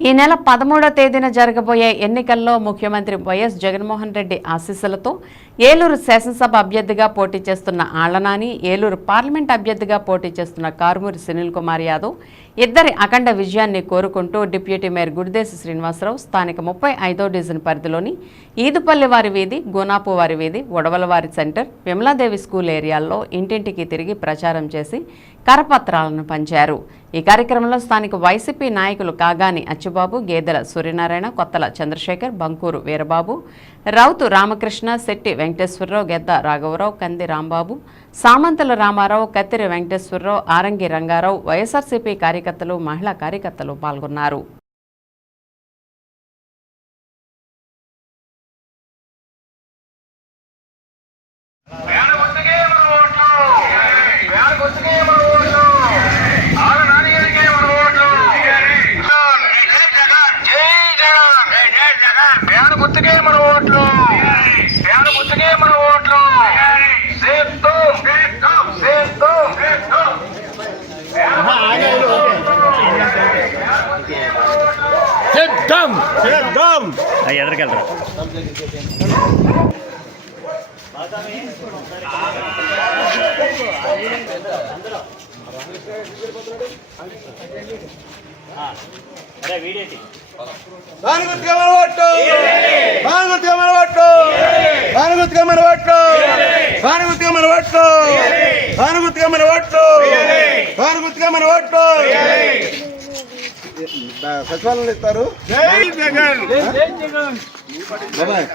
ఈ నెల పదమూడో తేదీన జరగబోయే ఎన్నికల్లో ముఖ్యమంత్రి వైఎస్ జగన్మోహన్ రెడ్డి ఆశీస్సులతో ఏలూరు శాసనసభ అభ్యర్థిగా పోటీ చేస్తున్న ఆళ్ళనాని ఏలూరు పార్లమెంట్ అభ్యర్థిగా పోటీ చేస్తున్న కారుమూరి సునీల్ కుమార్ యాదవ్ ఇద్దరి అఖండ విజయాన్ని కోరుకుంటూ డిప్యూటీ మేయర్ గుడిదేశి శ్రీనివాసరావు స్థానిక ముప్పై ఐదో డివిజన్ పరిధిలోని ఈదుపల్లి వారి వీధి గోనాపు వారి వీధి ఉడవలవారి సెంటర్ విమలాదేవి స్కూల్ ఏరియాల్లో ఇంటింటికి తిరిగి ప్రచారం చేసి కరపత్రాలను పంచారు. ఈ కార్యక్రమంలో స్థానిక వైసీపీ నాయకులు కాగాని అచ్చుబాబు గేదెల సూర్యనారాయణ కొత్తల చంద్రశేఖర్ బంకూరు వీరబాబు రౌతు రామకృష్ణ శెట్టి వెంకటేశ్వరరావు గెద్ద రాఘవరావు కంది రాంబాబు సామంతుల రామారావు కత్తిరి వెంకటేశ్వరరావు ఆరంగి రంగారావు వైఎస్ఆర్సీపీ కార్యకర్తలు మహిళా కార్యకర్తలు పాల్గొన్నారు వేల గుర్తుకే మన ఓట్లు వేల గుర్తుకే మన ఓట్లు ఆరు నాన్నగారికే మన ఓట్లు జై జగన్ వేల గుర్తుకే మన ఓట్లు. వేల గుర్తుకే మన ఓట్లు. సేత్తు. సేత్తు. సిద్ధం సిద్ధం ఎదరికెళ్ళరా. మన ఓట్లు. భానుగుర్తిగా మన ఓట్లు భానుగుర్తిగా మన ఓట్లు భానుగుర్తిగా మన ఓట్లు భానుగుర్తిగా మన ఓట్లు సచివాలయంలో ఇస్తారు. జై జగన్. బాబాయ్.